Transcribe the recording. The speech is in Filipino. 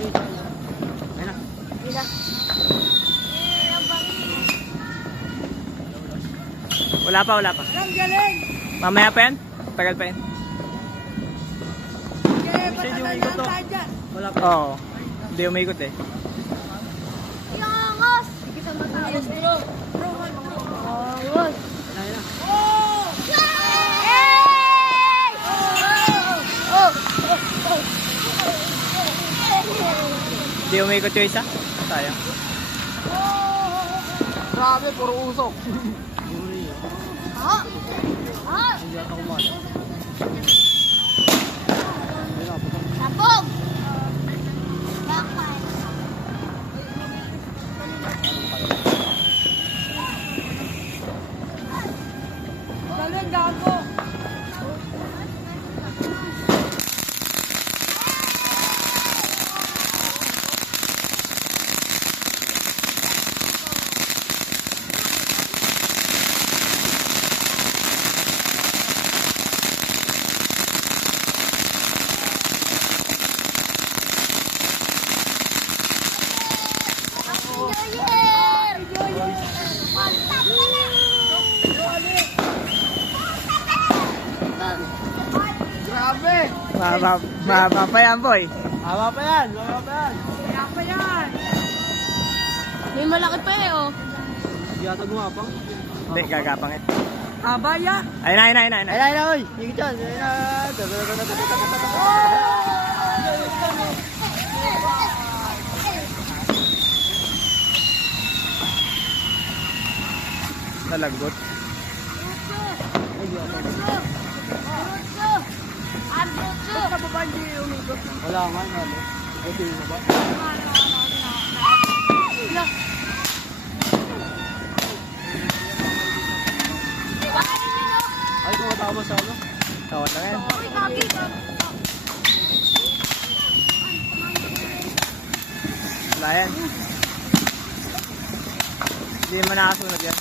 Ayun na. Wala pa. Ang galing! Mamaya pa yan? Tagal pa yan? Okay, patagal na tayo dyan. Oo. Hindi umikot eh. Yangos! Sige sa mata. Ayos, bro. Ayos. Oh! Hey! Oh! Hindi umikot yung isa? Sayang. Grabe, puro usok. Ah! Ah! Sabog! Bakit? Galing, gago. Grabe! Mababa pa yan, boy. Haba pa yan. Kaya pa yan. May malaki pa eh, oh. Yata gumapang. Hindi, gagapang eh. Haba yan. Ayun na. Ayun na, oy. Higit dyan. Ayun na. Nalagot. Wala nga, ano. Okay na ba? Ay, tumatama sa ano? Tawad lang yan. Wala yan. Hindi naman nakasunod yan.